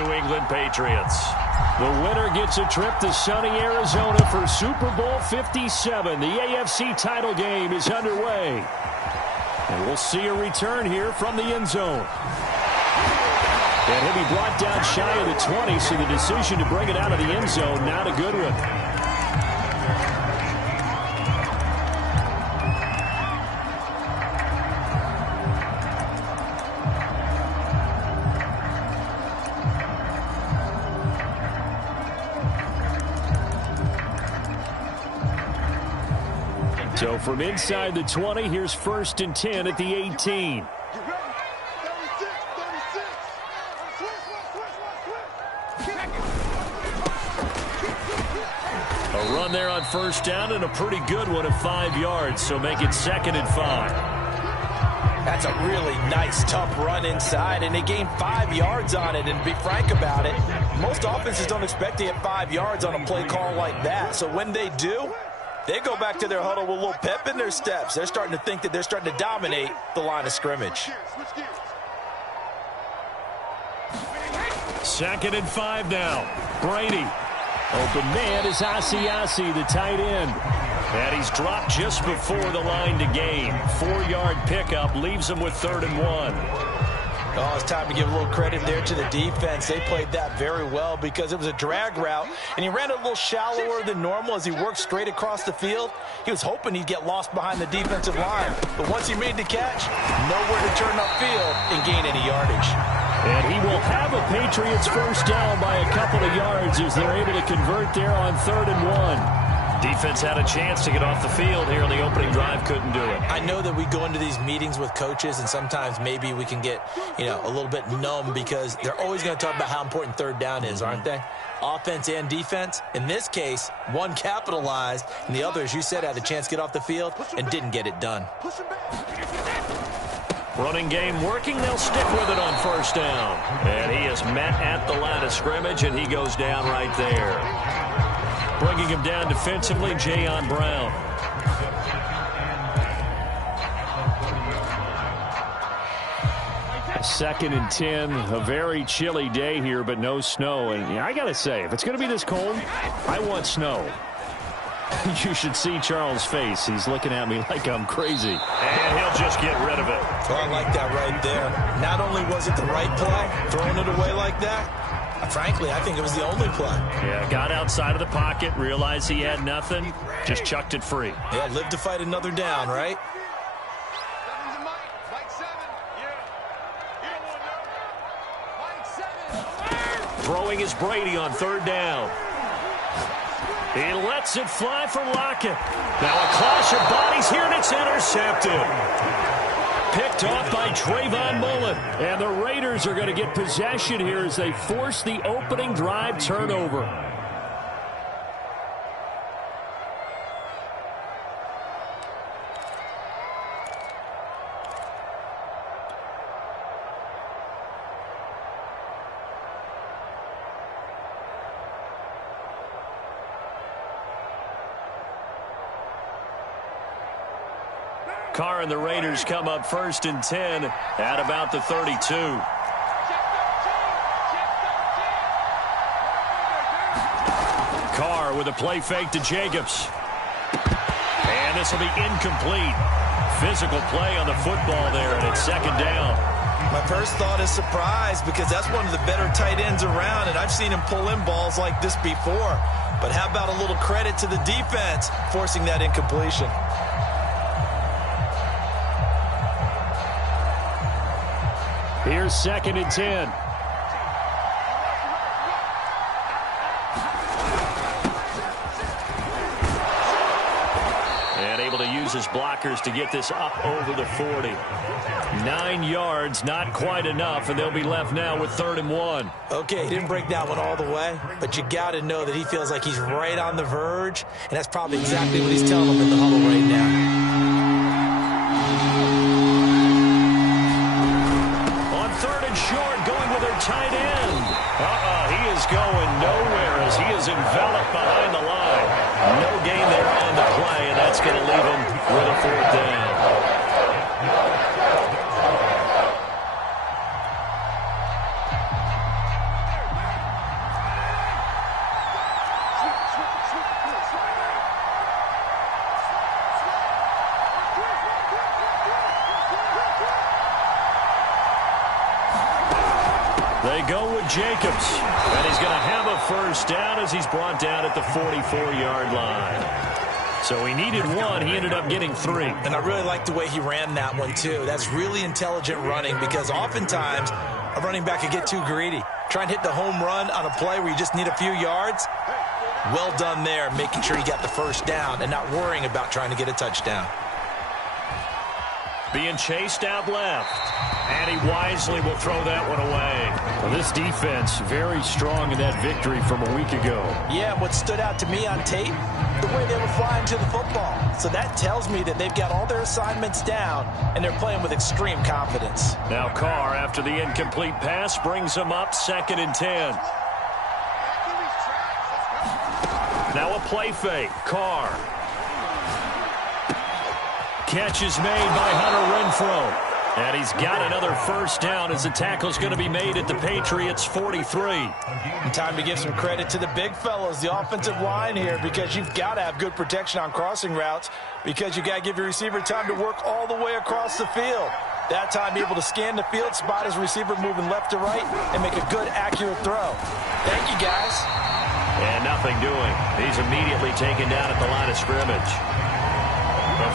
New England Patriots. The winner gets a trip to sunny Arizona for Super Bowl 57. The AFC title game is underway. And we'll see a return here from the end zone. And he'll be brought down shy of the 20, so the decision to bring it out of the end zone, not a good one. So from inside the 20, here's 1st and 10 at the 18. A run there on 1st down, and a pretty good one of 5 yards, so make it 2nd and 5. That's a really nice, tough run inside, and they gained 5 yards on it. And to be frank about it, most offenses don't expect to get 5 yards on a play call like that. So when they do, they go back to their huddle with a little pep in their steps. They're starting to think that they're starting to dominate the line of scrimmage. 2nd and 5 now. Brady. Open man is Asiasi, the tight end. And he's dropped just before the line to gain. 4-yard pickup leaves him with 3rd and 1. Oh, it's time to give a little credit there to the defense. They played that very well because it was a drag route, and he ran a little shallower than normal as he worked straight across the field. He was hoping he'd get lost behind the defensive line, but once he made the catch, nowhere to turn upfield and gain any yardage. And he will have a Patriots 1st down by a couple of yards as they're able to convert there on 3rd and 1. Defense had a chance to get off the field here on the opening drive, couldn't do it. I know that we go into these meetings with coaches, and sometimes maybe we can get, a little bit numb because they're always going to talk about how important 3rd down is, aren't they? Offense and defense. In this case, one capitalized, and the other, as you said, had a chance to get off the field and didn't get it done. Running game working. They'll stick with it on 1st down. And he is met at the line of scrimmage, and he goes down right there. Bringing him down defensively, Jayon Brown. Second and 10, a very chilly day here, but no snow. And I got to say, if it's going to be this cold, I want snow. You should see Charles' face. He's looking at me like I'm crazy. And he'll just get rid of it. Oh, I like that right there. Not only was it the right play, throwing it away like that, frankly, I think it was the only play. Yeah, got outside of the pocket, realized he had nothing, just chucked it free. Yeah, live to fight another down, right? Throwing is Brady on 3rd down. He lets it fly for Lockett. Now a clash of bodies here, and it's intercepted. Picked off by Trayvon Mullen. And the Raiders are going to get possession here as they force the opening drive turnover. Carr and the Raiders come up 1st and 10 at about the 32. Carr with a play fake to Jacobs. And this will be incomplete. Physical play on the football there, and it's 2nd down. My first thought is surprise because that's one of the better tight ends around, and I've seen him pull in balls like this before. But how about a little credit to the defense forcing that incompletion? Here's 2nd and 10. And able to use his blockers to get this up over the 40. 9 yards, not quite enough, and they'll be left now with 3rd and 1. Okay, he didn't break that one all the way, but you got to know that he feels like he's right on the verge, and that's probably exactly what he's telling them in the huddle right now. Tight end. He is going nowhere as he is enveloped behind the line. No gain there on the play, and that's going to leave him with a 4th down. go with Jacobs. And he's going to have a first down as he's brought down at the 44-yard line. So he needed one. He ended up getting 3. And I really like the way he ran that one, too. That's really intelligent running because oftentimes a running back can get too greedy. Try and hit the home run on a play where you just need a few yards. Well done there, making sure he got the first down and not worrying about trying to get a touchdown. Being chased out left. And he wisely will throw that one away. Well, this defense very strong in that victory from a week ago. Yeah, what stood out to me on tape, the way they were flying to the football. So that tells me that they've got all their assignments down, and they're playing with extreme confidence. Now Carr, after the incomplete pass, brings them up 2nd and 10. Now a play fake. Carr. Catch is made by Hunter Renfrow. And he's got another first down as the tackle's going to be made at the Patriots' 43. And time to give some credit to the big fellows, the offensive line here, because you've got to have good protection on crossing routes because you've got to give your receiver time to work all the way across the field. That time, be able to scan the field, spot his receiver moving left to right, and make a good, accurate throw. Thank you, guys. And nothing doing. He's immediately taken down at the line of scrimmage.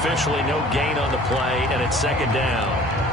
Officially no gain on the play, and it's 2nd down.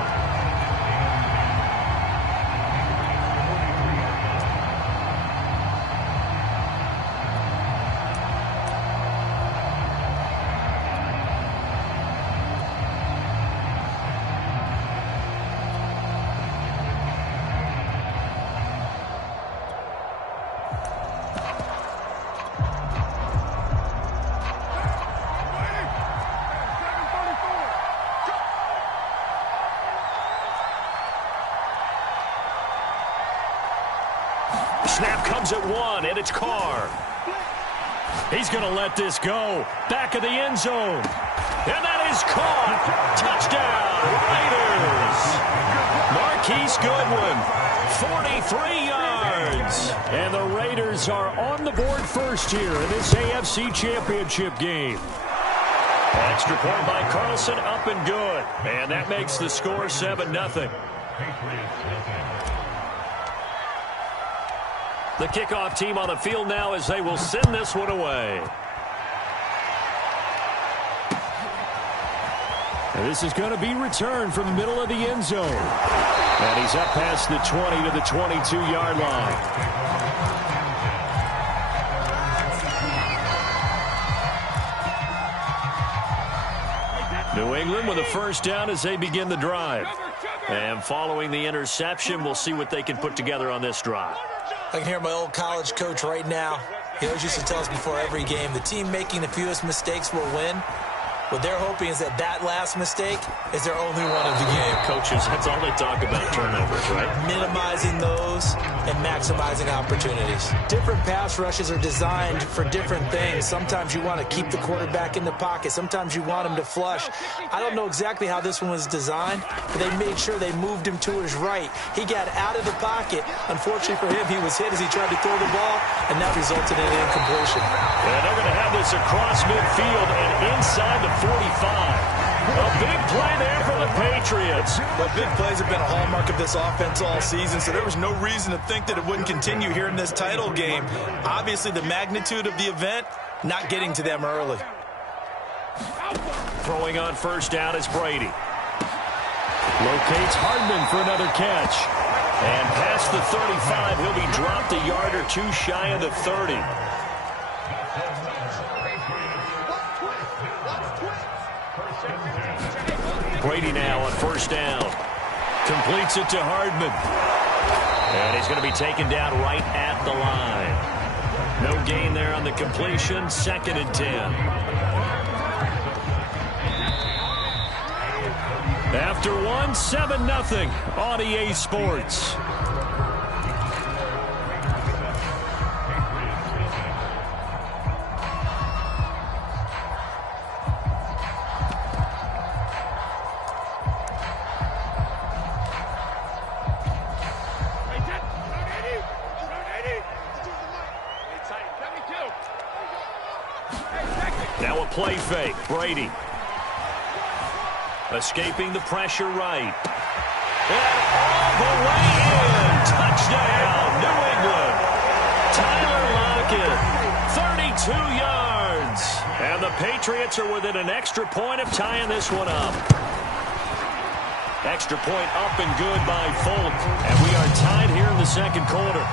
Snap comes at 1, and it's Carr. He's going to let this go. Back of the end zone. And that is caught. Touchdown, Raiders. Marquise Goodwin, 43 yards. And the Raiders are on the board first here in this AFC Championship game. Extra point by Carlson, up and good. And that makes the score 7-0. The kickoff team on the field now as they will send this one away. And this is going to be returned from the middle of the end zone. And he's up past the 20 to the 22-yard line. New England with a first down as they begin the drive. And following the interception, we'll see what they can put together on this drive. I can hear my old college coach right now. He always used to tell us before every game, the team making the fewest mistakes will win. What they're hoping is that that last mistake is their only one of the game. Coaches, that's all they talk about, turnovers, right? Minimizing those and maximizing opportunities. Different pass rushes are designed for different things. Sometimes you want to keep the quarterback in the pocket. Sometimes you want him to flush. I don't know exactly how this one was designed, but they made sure they moved him to his right. He got out of the pocket. Unfortunately for him, he was hit as he tried to throw the ball, and that resulted in an incompletion. And they're going to have this across midfield and inside the 45. A big play there for the Patriots. But big plays have been a hallmark of this offense all season, so there was no reason to think that it wouldn't continue here in this title game. Obviously, the magnitude of the event not getting to them early. Throwing on first down is Brady. Locates Hardman for another catch. And past the 35, he'll be dropped a yard or two shy of the 30. Brady now on first down. Completes it to Hardman. And he's going to be taken down right at the line. No gain there on the completion. 2nd and 10. After one, 7-0 on EA Sports. Now a play fake. Brady. Escaping the pressure right. And all the way in. Touchdown. 2 yards. And the Patriots are within an extra point of tying this one up. Extra point up and good by Folk. And we are tied here in the second quarter.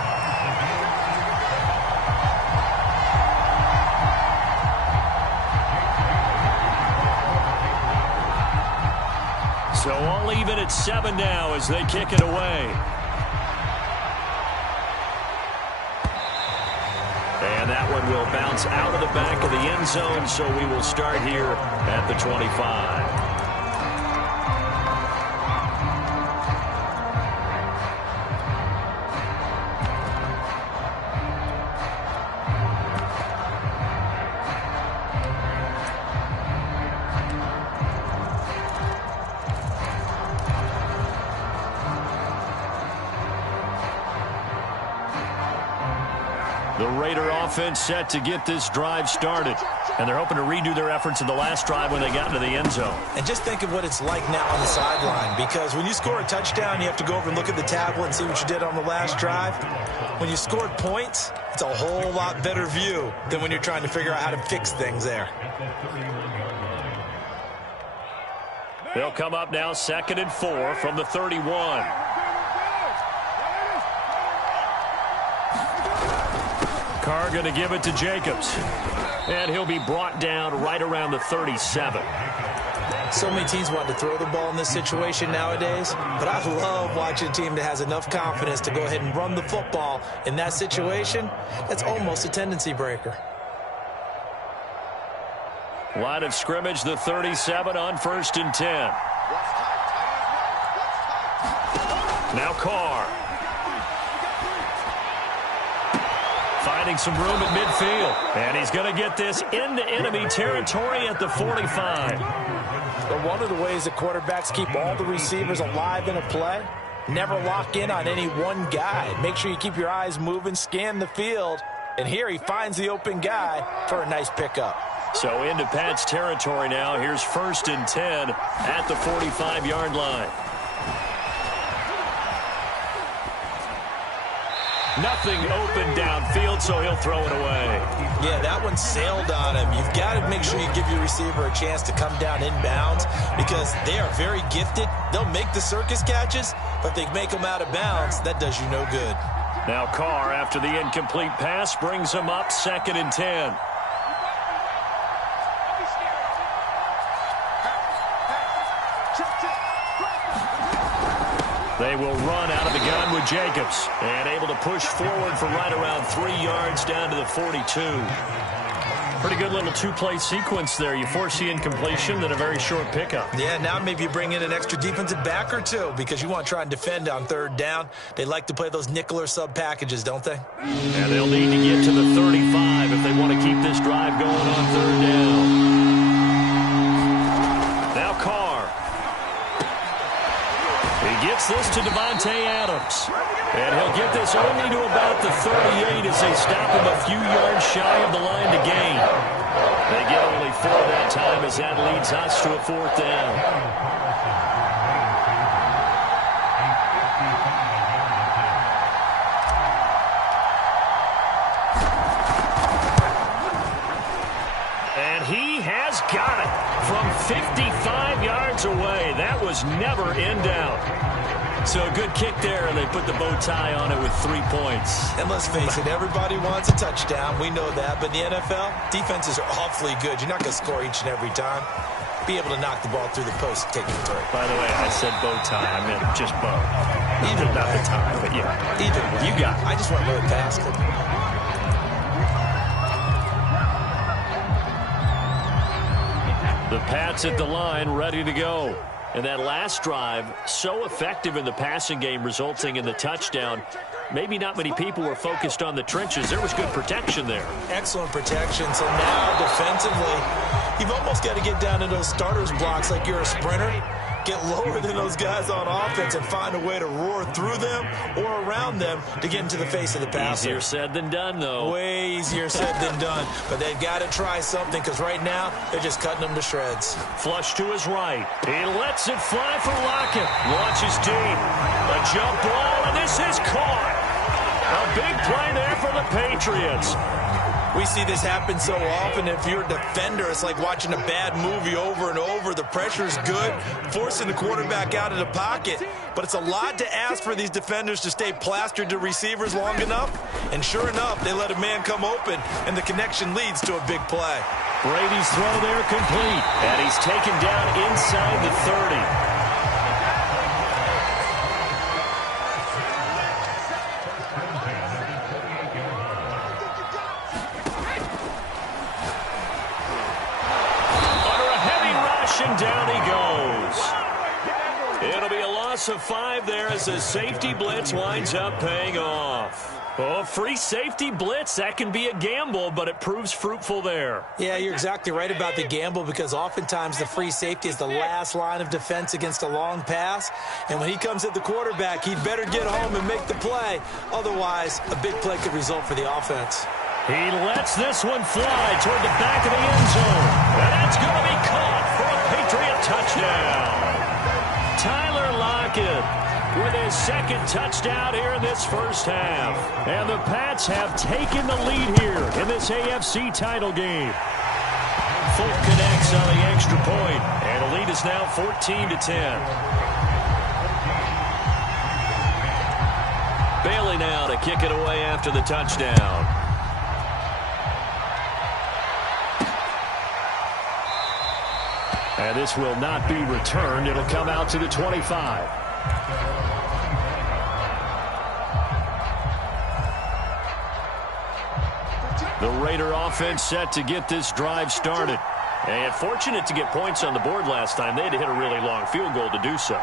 So all even at 7 now as they kick it away. And that one will bounce out of the back of the end zone, so we will start here at the 25. The Raider offense set to get this drive started. And they're hoping to redo their efforts in the last drive when they got into the end zone. And just think of what it's like now on the sideline. Because when you score a touchdown, you have to go over and look at the tablet and see what you did on the last drive. When you scored points, it's a whole lot better view than when you're trying to figure out how to fix things there. They'll come up now 2nd and 4 from the 31. Carr going to give it to Jacobs. And he'll be brought down right around the 37. So many teams want to throw the ball in this situation nowadays, but I love watching a team that has enough confidence to go ahead and run the football in that situation. That's almost a tendency breaker. Line of scrimmage, the 37 on 1st and 10. Now Carr. Finding some room at midfield. And he's going to get this into enemy territory at the 45. But one of the ways that quarterbacks keep all the receivers alive in a play, never lock in on any one guy. Make sure you keep your eyes moving, scan the field. And here he finds the open guy for a nice pickup. So into Pat's territory now. Here's 1st and 10 at the 45-yard line. Nothing open downfield, so he'll throw it away. Yeah, that one sailed on him. You've got to make sure you give your receiver a chance to come down inbounds because they are very gifted. They'll make the circus catches, but if they make them out of bounds, that does you no good. Now Carr, after the incomplete pass, brings him up 2nd and 10. They will run out of the gun with Jacobs. And able to push forward for right around 3 yards down to the 42. Pretty good little two-play sequence there. You force the incompletion, then a very short pickup. Yeah, now maybe you bring in an extra defensive back or two because you want to try and defend on 3rd down. They like to play those nickel or sub packages, don't they? And they'll need to get to the 35 if they want to keep this drive going on 3rd down. Now Carr. He gets this to Devontae Adams. And he'll get this only to about the 38 as they stop him a few yards shy of the line to gain. They get only 4 that time as that leads us to a 4th down. And he has got it from 55 yards away. That was never in doubt. So a good kick there, and they put the bow tie on it with 3 points. And let's face it, everybody wants a touchdown. We know that. But in the NFL, defenses are awfully good. You're not going to score each and every time. Be able to knock the ball through the post and take it to it. By the way, I said bow tie. I meant just bow. Either not way. the tie, but yeah. Either way. You got it. I just want to move past it. The Pats at the line, ready to go. And that last drive, so effective in the passing game, resulting in the touchdown. Maybe not many people were focused on the trenches. There was good protection there. Excellent protection. So now, defensively, you've almost got to get down to those starters blocks like you're a sprinter. Get lower than those guys on offense and find a way to roar through them or around them to get into the face of the passer. Easier said than done, though. Way easier said than done. But they've got to try something because right now they're just cutting them to shreds. Flush to his right. He lets it fly for Lockett. Launches deep. A jump ball, and this is caught. A big play there for the Patriots. We see this happen so often. If you're a defender, it's like watching a bad movie over and over. The pressure is good, forcing the quarterback out of the pocket. But it's a lot to ask for these defenders to stay plastered to receivers long enough. And sure enough, they let a man come open, and the connection leads to a big play. Brady's throw there complete, and he's taken down inside the 30. And down he goes. It'll be a loss of 5 there as the safety blitz winds up paying off. Oh, free safety blitz, that can be a gamble, but it proves fruitful there. Yeah, you're exactly right about the gamble, because oftentimes the free safety is the last line of defense against a long pass. And when he comes at the quarterback, he'd better get home and make the play. Otherwise, a big play could result for the offense. He lets this one fly toward the back of the end zone. And that's going to be caught for a Patriot touchdown. Tyler Lockett with his second touchdown here in this first half. And the Pats have taken the lead here in this AFC title game. Folk connects on the extra point, and the lead is now 14-10. Bailey now to kick it away after the touchdown. And this will not be returned. It'll come out to the 25. The Raider offense set to get this drive started. And fortunate to get points on the board last time. They had to hit a really long field goal to do so.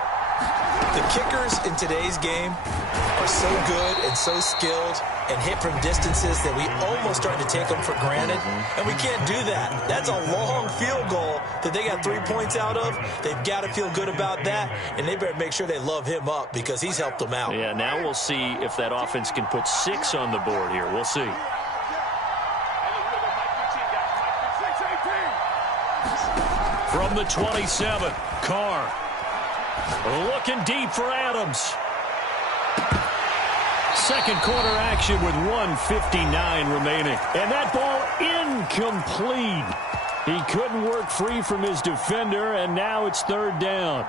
The kickers in today's game are so good and so skilled and hit from distances that we almost start to take them for granted. And we can't do that. That's a long field goal that they got 3 points out of. They've got to feel good about that, and they better make sure they love him up because he's helped them out. Yeah, now we'll see if that offense can put 6 on the board here. We'll see. From the 27, Carr. Looking deep for Adams. Second quarter action with 1:59 remaining. And that ball incomplete. He couldn't work free from his defender, and now it's third down.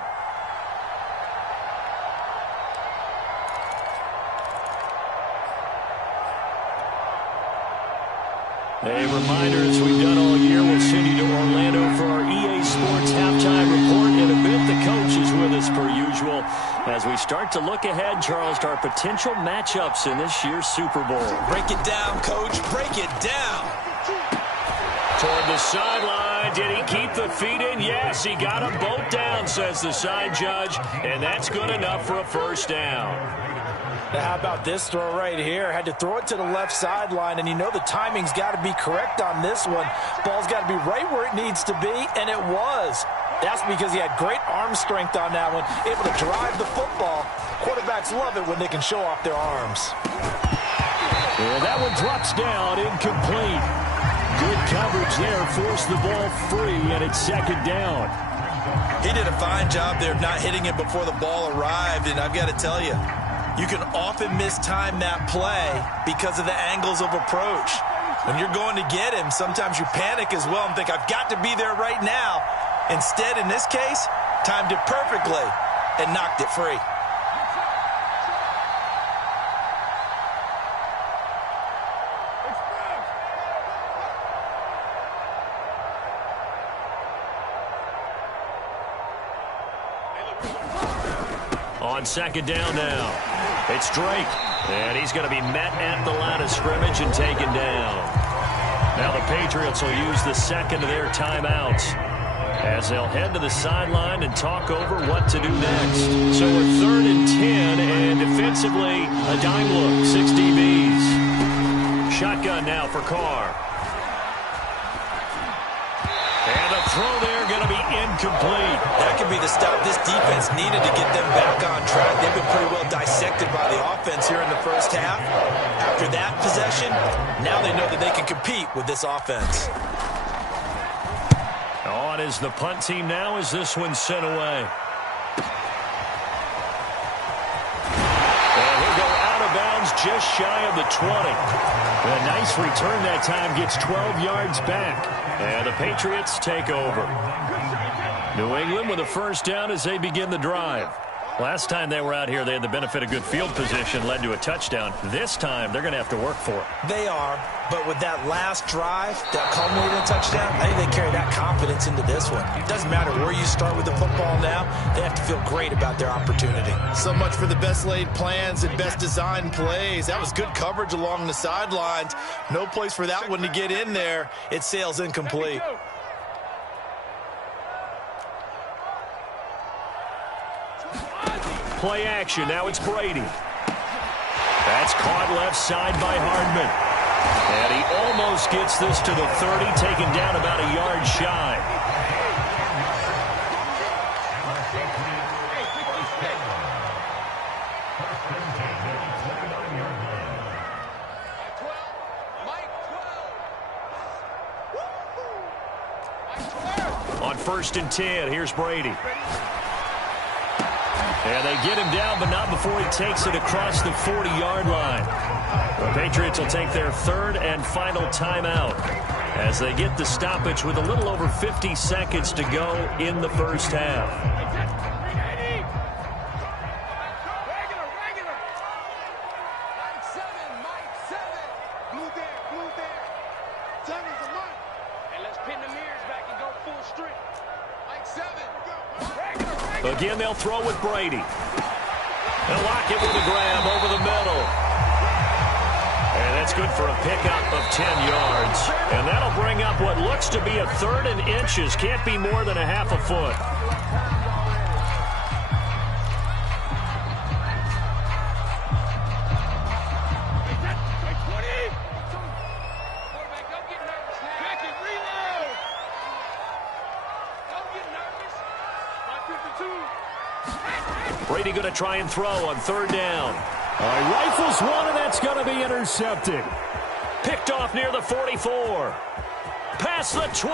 A reminder, as we've done all year, we'll send you to Orlando for our EA Sports halftime report. In a bit, the coach is with us per usual as we start to look ahead, Charles, to our potential matchups in this year's Super Bowl. Break it down, Coach. Break it down. Toward the sideline. Did he keep the feet in? Yes, he got them both down, says the side judge, and that's good enough for a first down. Now, how about this throw right here? Had to throw it to the left sideline, and you know the timing's got to be correct on this one. Ball's got to be right where it needs to be, and it was. That's because he had great arm strength on that one, able to drive the football. Quarterbacks love it when they can show off their arms. Yeah, that one drops down, incomplete. Good coverage there, forced the ball free, and it's second down. He did a fine job there of not hitting it before the ball arrived, and I've got to tell you, you can often mistime that play because of the angles of approach. When you're going to get him, sometimes you panic as well and think, I've got to be there right now. Instead, in this case, timed it perfectly and knocked it free. On second down now, it's Drake, and he's going to be met at the line of scrimmage and taken down. Now the Patriots will use the second of their timeouts as they'll head to the sideline and talk over what to do next. So a 3rd and 10, and defensively, a dime look, 6 DBs. Shotgun now for Carr. And the throw there going to be incomplete. That could be the stop this defense needed to get them back on track. They've been pretty well dissected by the offense here in the first half. After that possession, now they know that they can compete with this offense. On is the punt team now as this one's sent away. And he'll go out of bounds just shy of the 20. A nice return that time, gets 12 yards back. And the Patriots take over. New England with a first down as they begin the drive. Last time they were out here, they had the benefit of good field position, led to a touchdown. This time, they're going to have to work for it. They are, but with that last drive that culminated in a touchdown, I think they carry that confidence into this one. It doesn't matter where you start with the football now. They have to feel great about their opportunity. So much for the best laid plans and best designed plays. That was good coverage along the sidelines. No place for that one to get in there. It sails incomplete. Play action. Now it's Brady. That's caught left side by Hardman. And he almost gets this to the 30, taken down about a yard shy. On 1st and 10, here's Brady. And they get him down, but not before he takes it across the 40-yard line. The Patriots will take their 3rd and final timeout as they get the stoppage with a little over 50 seconds to go in the first half. Again, they'll throw with Brady. They'll lock it with a grab over the middle. And that's good for a pickup of 10 yards. And that'll bring up what looks to be a 3rd and inches. Can't be more than a half a foot. Brady going to try and throw on 3rd down. Rifles one, and that's going to be intercepted. Picked off near the 44. Past the 20.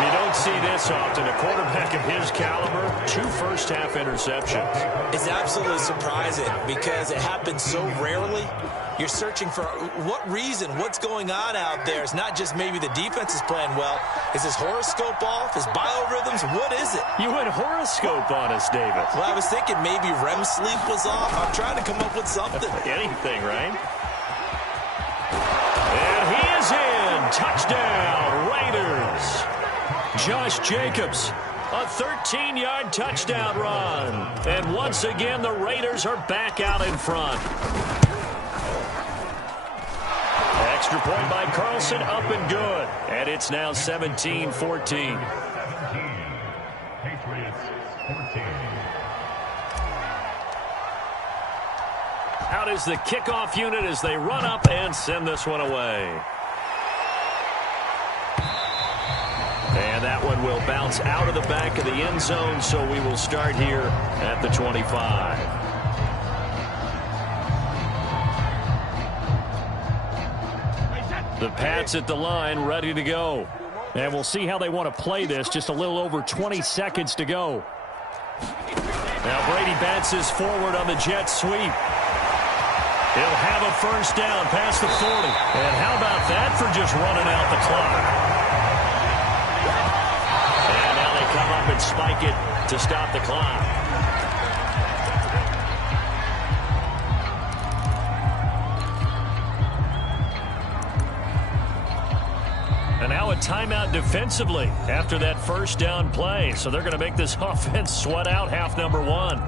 You don't see this often. A quarterback of his caliber, 2 first-half interceptions. It's absolutely surprising because it happens so rarely. You're searching for what reason, what's going on out there. It's not just maybe the defense is playing well. Is his horoscope off? His biorhythms? What is it? You went horoscope on us, David. Well, I was thinking maybe REM sleep was off. I'm trying to come up with something. Anything, right? And he is in. Touchdown, Raiders. Josh Jacobs, a 13-yard touchdown run. And once again, the Raiders are back out in front. Extra point by Carlson, up and good. And it's now 17-14. Out is the kickoff unit as they run up and send this one away. And that one will bounce out of the back of the end zone, so we will start here at the 25. The Pats at the line, ready to go. And we'll see how they want to play this. Just a little over 20 seconds to go. Now Brady bounces forward on the jet sweep. He'll have a first down past the 40. And how about that for just running out the clock? And now they come up and spike it to stop the clock. And now a timeout defensively after that first down play. So they're going to make this offense sweat out half number 1.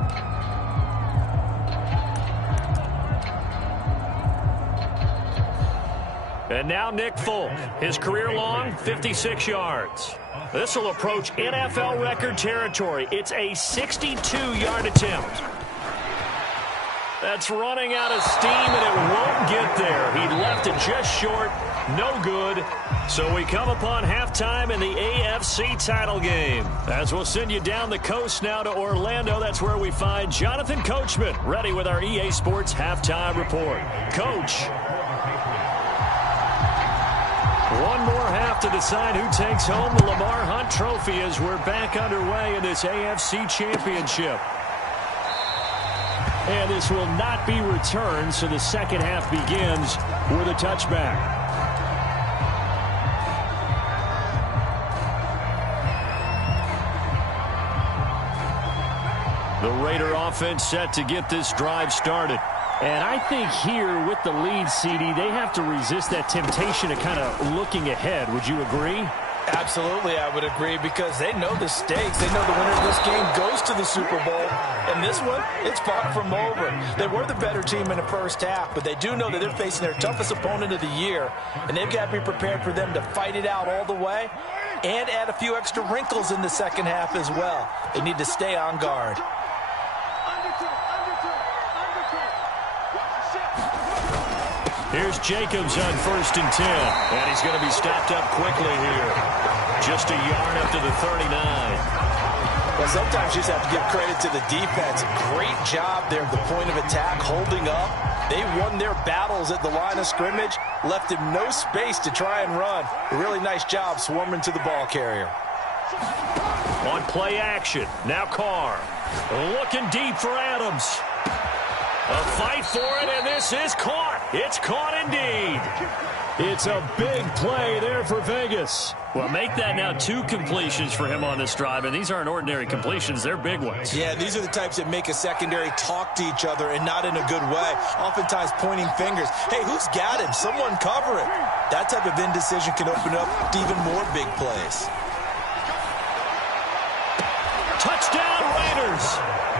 And now Nick Folk, his career long, 56 yards. This will approach NFL record territory. It's a 62-yard attempt. That's running out of steam, and it won't get there. He left it just short. No good. So we come upon halftime in the AFC title game. As we'll send you down the coast now to Orlando, that's where we find Jonathan Coachman, ready with our EA Sports halftime report. Coach. One more half to decide who takes home the Lamar Hunt Trophy as we're back underway in this AFC Championship. And this will not be returned, so the second half begins with a touchback. The Raider offense set to get this drive started. And I think here with the lead, CD, they have to resist that temptation of kind of looking ahead. Would you agree? Absolutely, I would agree, because they know the stakes. They know the winner of this game goes to the Super Bowl. And this one, it's far from over. They were the better team in the first half, but they do know that they're facing their toughest opponent of the year, and they've got to be prepared for them to fight it out all the way and add a few extra wrinkles in the second half as well. They need to stay on guard. Here's Jacobs on 1st and 10. And he's going to be stopped up quickly here. Just a yard up to the 39. Well, sometimes you just have to give credit to the defense. Great job there at the point of attack, holding up. They won their battles at the line of scrimmage, left him no space to try and run. A really nice job swarming to the ball carrier. On play action, now Carr. Looking deep for Adams. A fight for it, and this is caught. It's caught indeed. It's a big play there for Vegas. Well, make that now 2 completions for him on this drive, and these aren't ordinary completions. They're big ones. Yeah, these are the types that make a secondary talk to each other, and not in a good way. Oftentimes pointing fingers. Hey, who's got him? Someone cover it. That type of indecision can open up to even more big plays. Touchdown Raiders.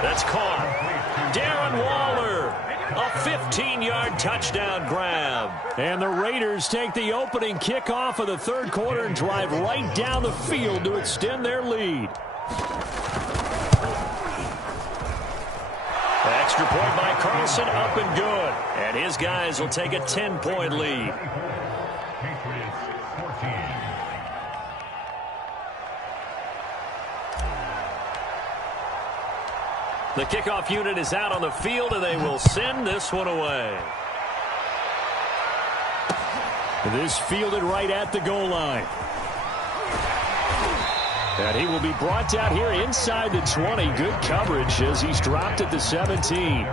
That's caught. Darren Waller, a 15-yard touchdown grab. And the Raiders take the opening kickoff of the third quarter and drive right down the field to extend their lead. Extra point by Carlson, up and good. And his guys will take a 10-point lead. The kickoff unit is out on the field, and they will send this one away. This fielded right at the goal line. And he will be brought down here inside the 20. Good coverage as he's dropped at the 17.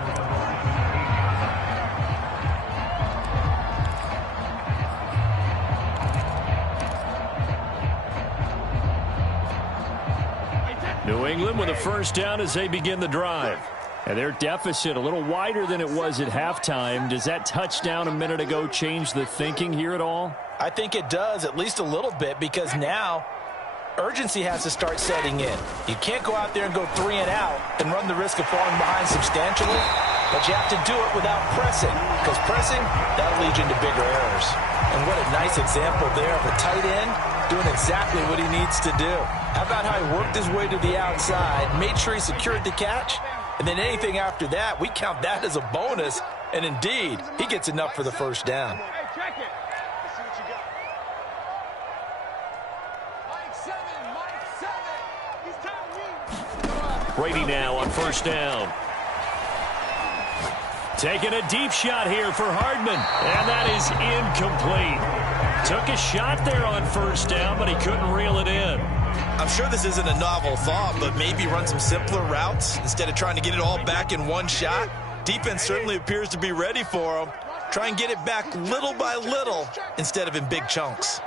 New England with a first down as they begin the drive. And their deficit a little wider than it was at halftime. Does that touchdown a minute ago change the thinking here at all? I think it does, at least a little bit, because now urgency has to start setting in. You can't go out there and go 3 and out and run the risk of falling behind substantially, but you have to do it without pressing, because pressing, that'll lead you into bigger errors. And what a nice example there of a tight end doing exactly what he needs to do. How about how he worked his way to the outside, made sure he secured the catch, and then anything after that, we count that as a bonus, and indeed, he gets enough for the first down. Brady now on first down. Taking a deep shot here for Hardman, and that is incomplete. Took a shot there on first down, but he couldn't reel it in. I'm sure this isn't a novel thought, but maybe run some simpler routes instead of trying to get it all back in one shot. Defense certainly appears to be ready for him. Try and get it back little by little instead of in big chunks.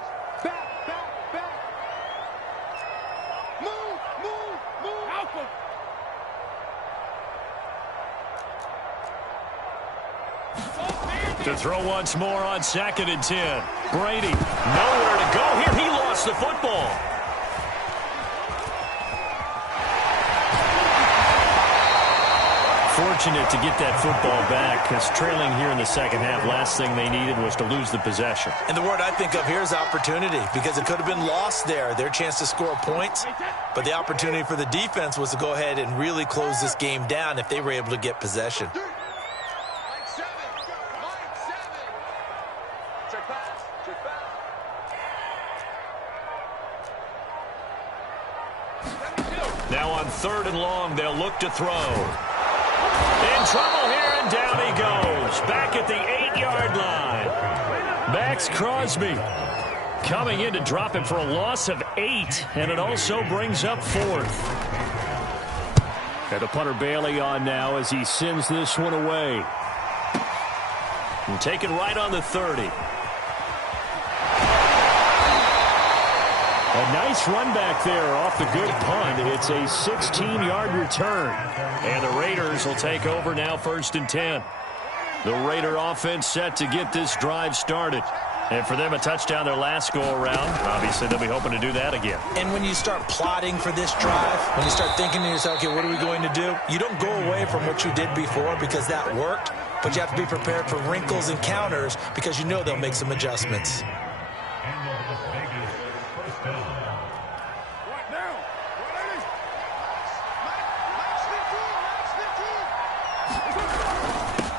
To throw once more on 2nd and 10. Brady, nowhere to go here. He lost the football. Fortunate to get that football back, because trailing here in the second half, last thing they needed was to lose the possession. And the word I think of here is opportunity, because it could have been lost there, their chance to score points. But the opportunity for the defense was to go ahead and really close this game down if they were able to get possession. Now on 3rd and long, they'll look to throw. In trouble here, and down he goes. Back at the 8-yard line. Max Crosby coming in to drop him for a loss of 8, and it also brings up 4th. And the punter Bailey on now as he sends this one away. And taken right on the 30. A nice run back there off the good punt. It's a 16-yard return. And the Raiders will take over now, 1st and 10. The Raider offense set to get this drive started. And for them, a touchdown their last go-around. Obviously, they'll be hoping to do that again. And when you start plotting for this drive, when you start thinking to yourself, okay, what are we going to do? You don't go away from what you did before because that worked, but you have to be prepared for wrinkles and counters because you know they'll make some adjustments.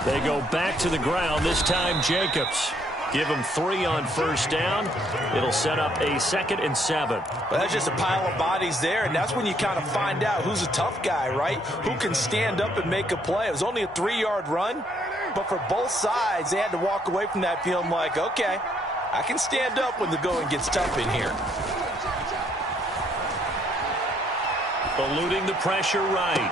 They go back to the ground, this time Jacobs. Give him 3 on 1st down. It'll set up a 2nd and 7. Well, that's just a pile of bodies there, and that's when you kind of find out who's a tough guy, right? Who can stand up and make a play. It was only a 3-yard run, but for both sides, they had to walk away from that feeling like, okay, I can stand up when the going gets tough in here. Eluding the pressure right.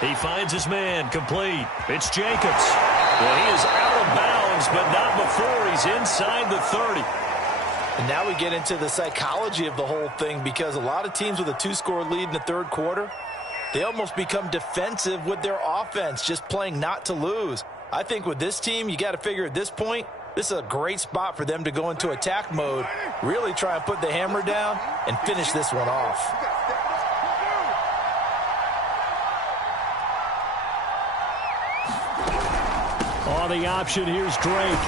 He finds his man, complete. It's Jacobs. Well, he is out of bounds, but not before he's inside the 30. And now we get into the psychology of the whole thing because a lot of teams with a 2-score lead in the 3rd quarter, they almost become defensive with their offense, just playing not to lose. I think with this team, you got to figure at this point, this is a great spot for them to go into attack mode, really try and put the hammer down and finish this one off. On the option, here's Drake.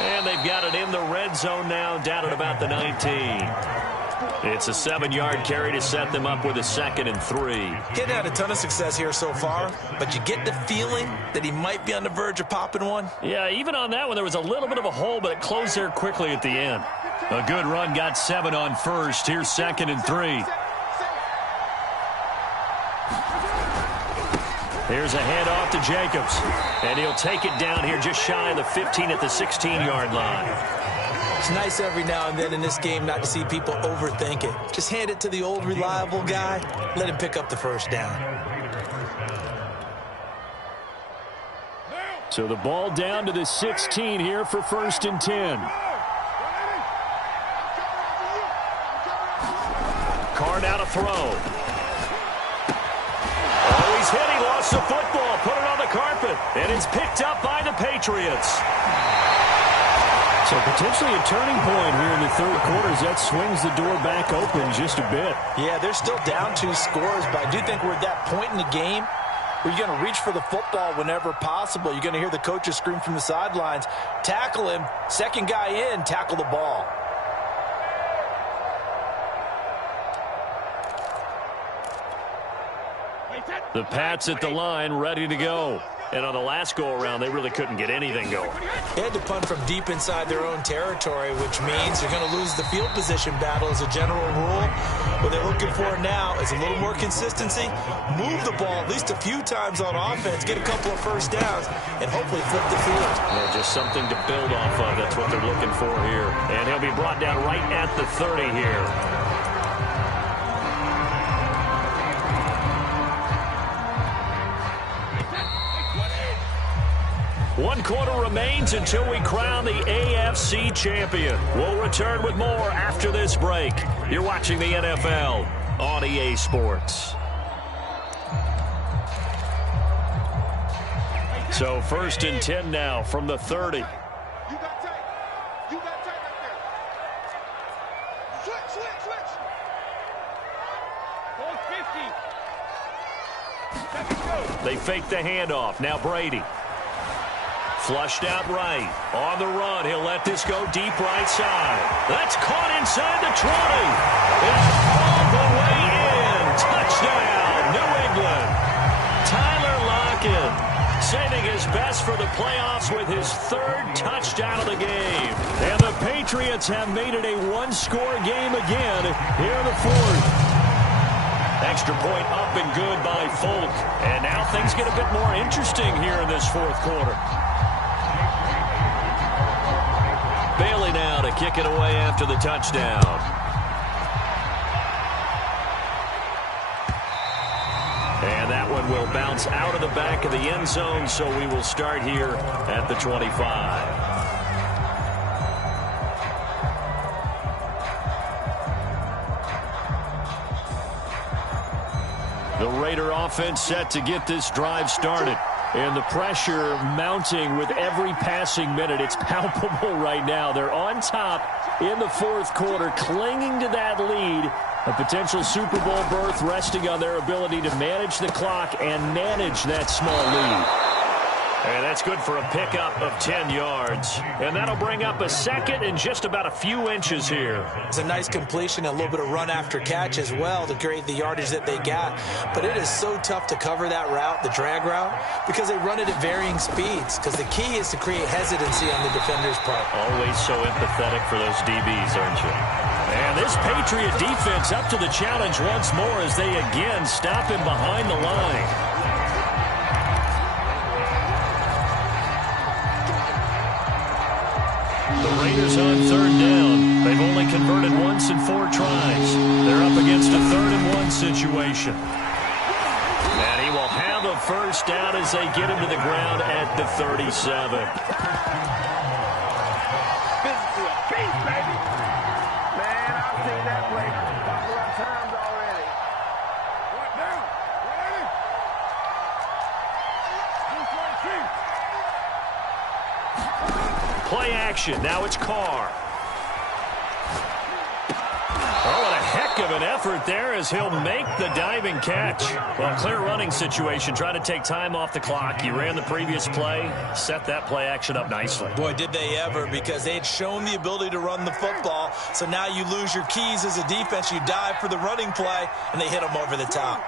And they've got it in the red zone now, down at about the 19. It's a 7-yard carry to set them up with a 2nd and 3. Getting had a ton of success here so far, but you get the feeling that he might be on the verge of popping one. Yeah, even on that one, there was a little bit of a hole, but it closed there quickly at the end. A good run, got 7 on 1st. Here's 2nd and 3. Here's a handoff to Jacobs. And he'll take it down here just shy of the 15 at the 16-yard line. It's nice every now and then in this game not to see people overthink it. Just hand it to the old reliable guy. Let him pick up the 1st down. So the ball down to the 16 here for 1st and 10. Card out a throw. Oh, he's hit. He lost the football. Put it on the carpet. And it's picked up by the Patriots. So potentially a turning point here in the 3rd quarter as that swings the door back open just a bit. Yeah, they're still down 2 scores, but I do think we're at that point in the game where you're going to reach for the football whenever possible. You're going to hear the coaches scream from the sidelines, tackle him, 2nd guy in, tackle the ball. The Pats at the line, ready to go. And on the last go-around, they really couldn't get anything going. They had to punt from deep inside their own territory, which means you're going to lose the field position battle as a general rule. What they're looking for now is a little more consistency, move the ball at least a few times on offense, get a couple of 1st downs, and hopefully flip the field. Yeah, just something to build off of. That's what they're looking for here. And he'll be brought down right at the 30 here. 1 quarter remains until we crown the AFC champion. We'll return with more after this break. You're watching the NFL on EA Sports. So 1st and 10 now from the 30. You got tight. You got tight right there. Switch. Hold 50. They fake the handoff. Now Brady. Flushed out right. On the run. He'll let this go deep right side. That's caught inside the 20. It's all the way in. Touchdown, New England. Tyler Lockett saving his best for the playoffs with his 3rd touchdown of the game. And the Patriots have made it a 1-score game again here in the 4th. Extra point up and good by Folk. And now things get a bit more interesting here in this 4th quarter. Bailey now to kick it away after the touchdown. one will bounce out of the back of the end zone, so we will start here at the 25. The Raider offense set to get this drive started. And the pressure mounting with every passing minute. It's palpable right now. They're on top in the fourth quarter, clinging to that lead. A potential Super Bowl berth resting on their ability to manage the clock and manage that small lead. And that's good for a pickup of 10 yards. And that'll bring up a second and just about a few inches here. It's a nice completion, a little bit of run after catch as well to create the yardage that they got. But it is so tough to cover that route, the drag route, because they run it at varying speeds. Because the key is to create hesitancy on the defender's part. Always so empathetic for those DBs, aren't you? And this Patriot defense up to the challenge once more as they again stop him behind the line. The Raiders on third down. They've only converted once in 4 tries. They're up against a 3rd-and-1 situation. And he will have a first down as they get him to the ground at the 37. Play action. Now it's Carr. Oh, and a heck of an effort there as he'll make the diving catch. Well, clear running situation. Try to take time off the clock. You ran the previous play, set that play action up nicely. Boy, did they ever, because they had shown the ability to run the football. So now you lose your keys as a defense. You dive for the running play, and they hit them over the top.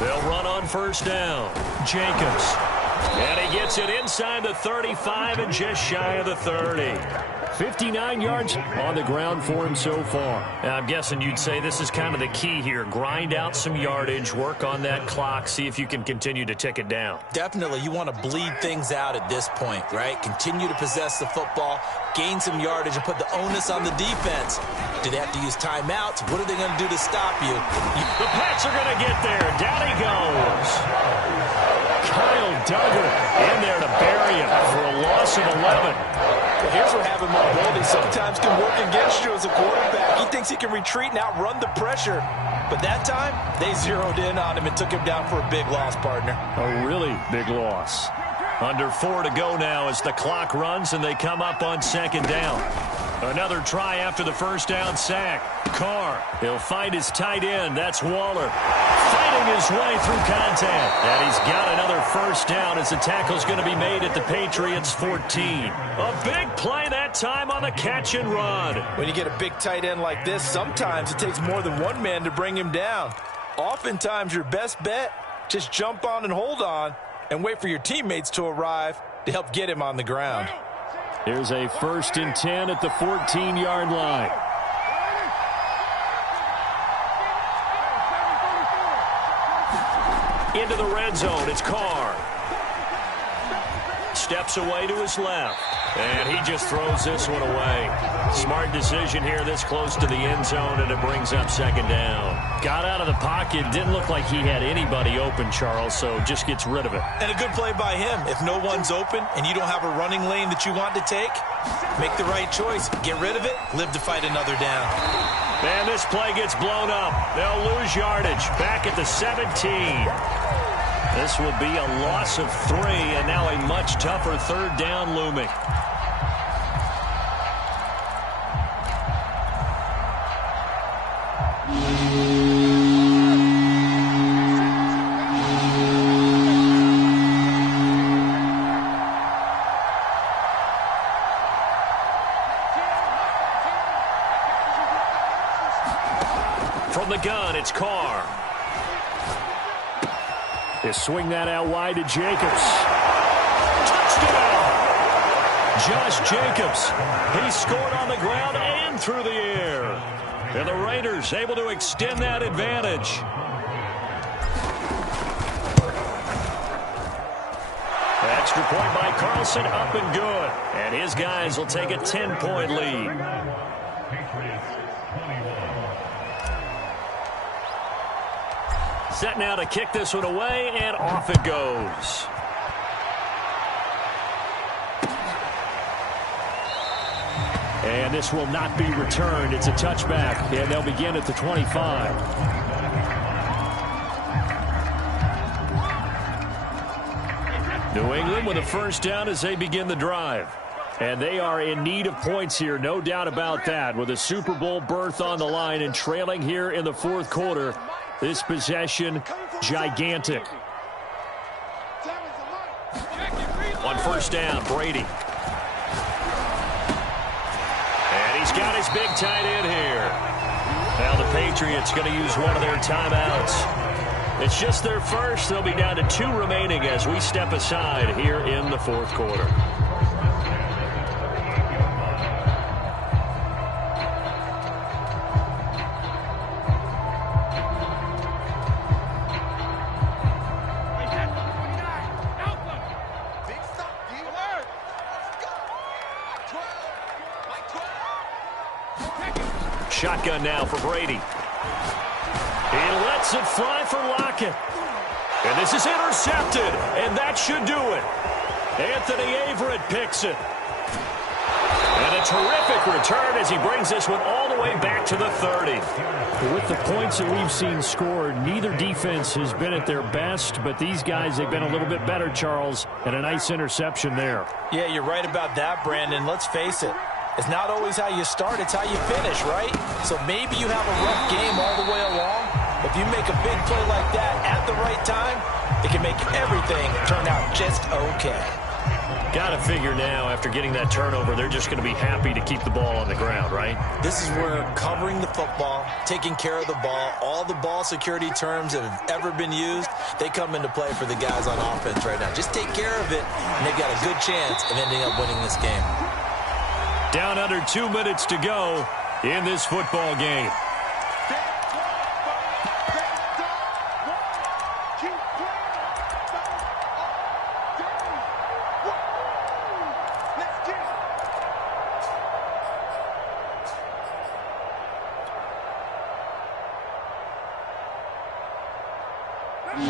They'll run on first down. Jacobs. And he gets it inside the 35 and just shy of the 30. 59 yards on the ground for him so far. Now, I'm guessing you'd say this is kind of the key here. Grind out some yardage, work on that clock, see if you can continue to tick it down. Definitely, you want to bleed things out at this point, right? Continue to possess the football, gain some yardage, and put the onus on the defense. Do they have to use timeouts? What are they going to do to stop you? The Pats are going to get there. Down he goes. Kyle Duggar in there to bury him for a loss of 11. Well, here's where having mobility sometimes can work against you as a quarterback. He thinks he can retreat and outrun the pressure. But that time, they zeroed in on him and took him down for a big loss, partner. A really big loss. Under 4 to go now as the clock runs and they come up on second down. Another try after the first down sack. Carr, he'll find his tight end. That's Waller. Fighting his way through contact. And he's got another first down as the tackle's going to be made at the Patriots' 14. A big play that time on the catch and run. When you get a big tight end like this, sometimes it takes more than one man to bring him down. Oftentimes, your best bet, just jump on and hold on and wait for your teammates to arrive to help get him on the ground. Here's a 1st and 10 at the 14-yard line. Into the red zone, it's Carr. Steps away to his left. And he just throws this one away. Smart decision here this close to the end zone, and it brings up second down. Got out of the pocket. Didn't look like he had anybody open, Charles, so just gets rid of it. And a good play by him. If no one's open and you don't have a running lane that you want to take, make the right choice. Get rid of it. Live to fight another down. And this play gets blown up. They'll lose yardage. Back at the 17. This will be a loss of 3, and now a much tougher third down looming. From the gun, it's Carr. They swing that out wide to Jacobs. Touchdown! Josh Jacobs. He scored on the ground and through the air. And the Raiders able to extend that advantage. That extra point by Carlson, up and good. And his guys will take a 10-point lead. Set now to kick this one away, and off it goes. And this will not be returned. It's a touchback, and they'll begin at the 25. New England with a first down as they begin the drive. And they are in need of points here, no doubt about that, with a Super Bowl berth on the line and trailing here in the fourth quarter. This possession, gigantic. On first down, Brady. And he's got his big tight end here. Now the Patriots going to use one of their timeouts. It's just their first. They'll be down to 2 remaining as we step aside here in the fourth quarter. Shotgun now for Brady. He lets it fly for Lockett. And this is intercepted, and that should do it. Anthony Averett picks it. And a terrific return as he brings this one all the way back to the 30. With the points that we've seen scored, neither defense has been at their best, but these guys have been a little bit better, Charles, and a nice interception there. Yeah, you're right about that, Brandon. Let's face it. It's not always how you start, it's how you finish, right? So maybe you have a rough game all the way along. If you make a big play like that at the right time, it can make everything turn out just okay. Got to figure now, after getting that turnover, they're just going to be happy to keep the ball on the ground, right? This is where covering the football, taking care of the ball, all the ball security terms that have ever been used, they come into play for the guys on offense right now. Just take care of it, and they've got a good chance of ending up winning this game. Down under 2 minutes to go in this football game.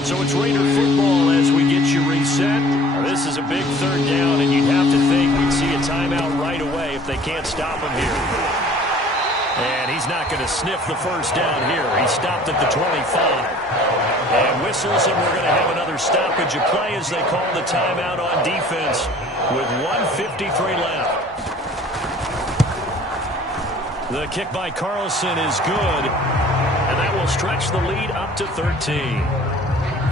So it's Raider football as we get you reset. This is a big third down, and you'd have to think we'd see a timeout right away if they can't stop him here. And he's not going to sniff the first down here. He stopped at the 25. And whistles, and we're going to have another stoppage of play as they call the timeout on defense with 1:53 left. The kick by Carlson is good, and that will stretch the lead up to 13.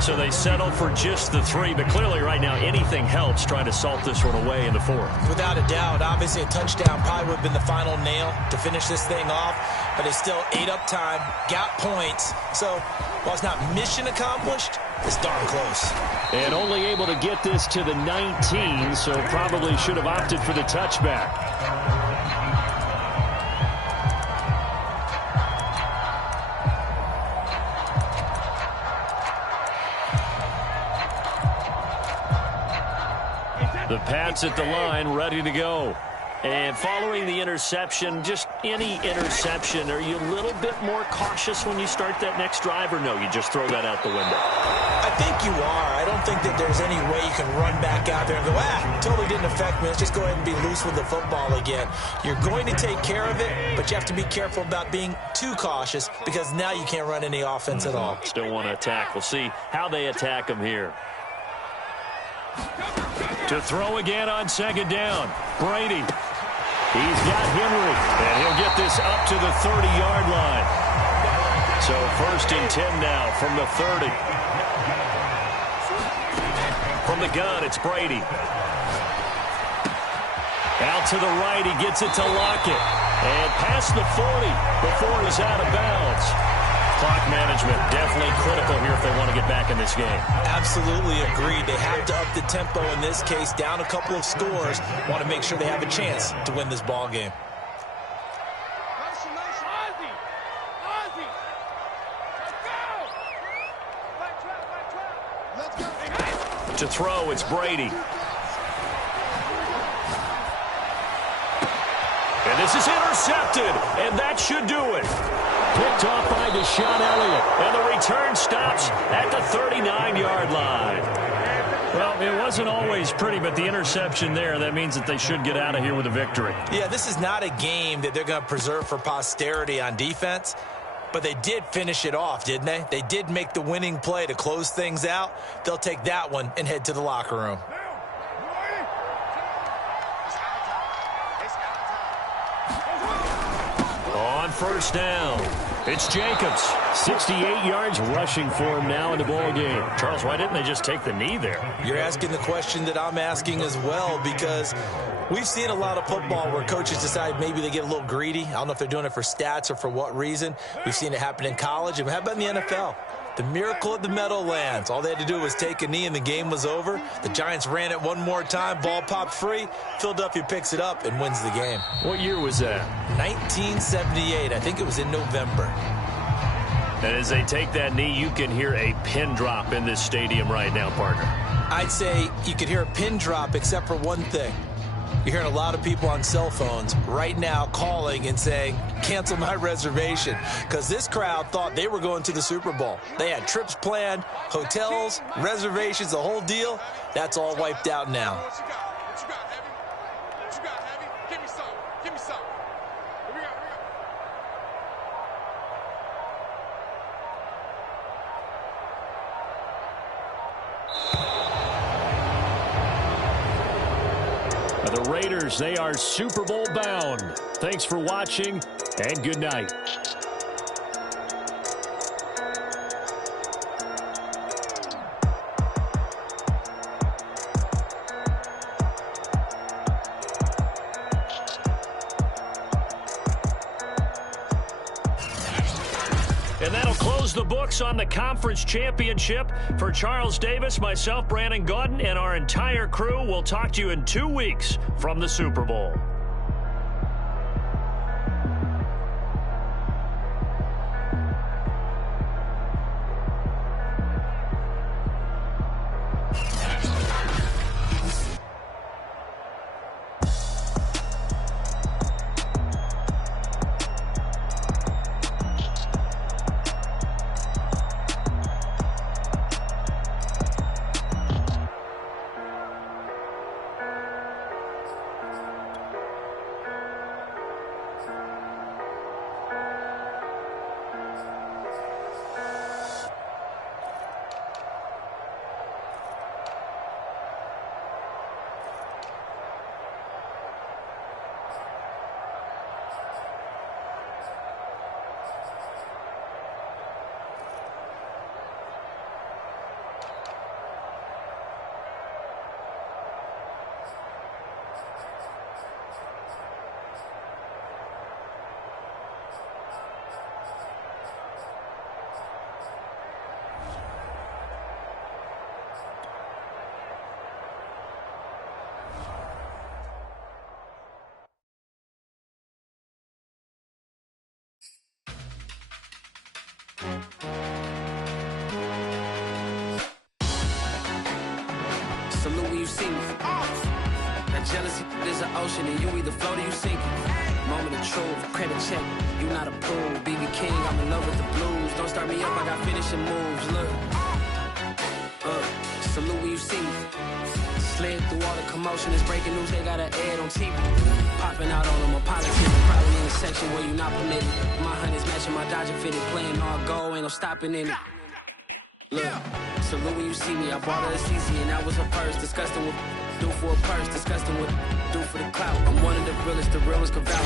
So they settle for just the 3, but clearly right now anything helps trying to salt this one away in the fourth. Without a doubt, obviously a touchdown probably would have been the final nail to finish this thing off, but it's still ate up time, got points. So while it's not mission accomplished, it's darn close. And only able to get this to the 19, so probably should have opted for the touchback. The Pats at the line, ready to go. And following the interception, just any interception, are you a little bit more cautious when you start that next drive, or no, you just throw that out the window? I think you are. I don't think that there's any way you can run back out there and go, totally didn't affect me. Let's just go ahead and be loose with the football again. You're going to take care of it, but you have to be careful about being too cautious because now you can't run any offense at all. Still want to attack. We'll see how they attack him here. To throw again on second down, Brady. He's got Henry, and he'll get this up to the 30-yard line. So 1st and 10 now from the 30. From the gun, it's Brady. Out to the right, he gets it to Lockett. And past the 40 before he's out of bounds. Clock management definitely critical here if they want to get back in this game. Absolutely agreed. They have to up the tempo in this case, down a couple of scores. Want to make sure they have a chance to win this ball game. To throw, it's Brady. This is intercepted, and that should do it. Picked off by Deshaun Elliott. And the return stops at the 39-yard line. Well, it wasn't always pretty, but the interception there, that means that they should get out of here with a victory. Yeah, this is not a game that they're going to preserve for posterity on defense, but they did finish it off, didn't they? They did make the winning play to close things out. They'll take that one and head to the locker room. On first down, it's Jacobs. 68 yards rushing for him now in the ball game. Charles, why didn't they just take the knee there? You're asking the question that I'm asking as well, because we've seen a lot of football where coaches decide maybe they get a little greedy. I don't know if they're doing it for stats or for what reason. We've seen it happen in college. And how about in the NFL? The miracle of the Meadowlands. All they had to do was take a knee and the game was over. The Giants ran it one more time. Ball popped free. Philadelphia picks it up and wins the game. What year was that? 1978. I think it was in November. And as they take that knee, you can hear a pin drop in this stadium right now, partner. I'd say you could hear a pin drop except for one thing. You're hearing a lot of people on cell phones right now calling and saying, cancel my reservation, because this crowd thought they were going to the Super Bowl. They had trips planned, hotels, reservations, the whole deal. That's all wiped out now. What you got, Heavy? What you got, Heavy? Give me some. Give me some. Here we go. The Raiders, they are Super Bowl bound. Thanks for watching, and good night. And that'll close the books on the conference championship. For Charles Davis, myself, Brandon Gaudin, and our entire crew, we'll talk to you in 2 weeks from the Super Bowl. Salute when you see me. That jealousy is an ocean, and you either float or you sink it. Moment of truth, credit check, you not approved. BB King, I'm in love with the blues. Don't start me up, I got finishing moves. Look, salute when you see me. Slid through all the commotion, it's breaking news, they got an ad on TV. Popping out on them, a politics, probably in a section where you not permitted. My honey's matching my Dodger fitted, playing all goal, ain't no stopping in it. Look, salute when you see me, I bought her a CC and that was her purse. Disgusting with do for a purse, disgusting with do for the clout. I'm one of the realest could vouch.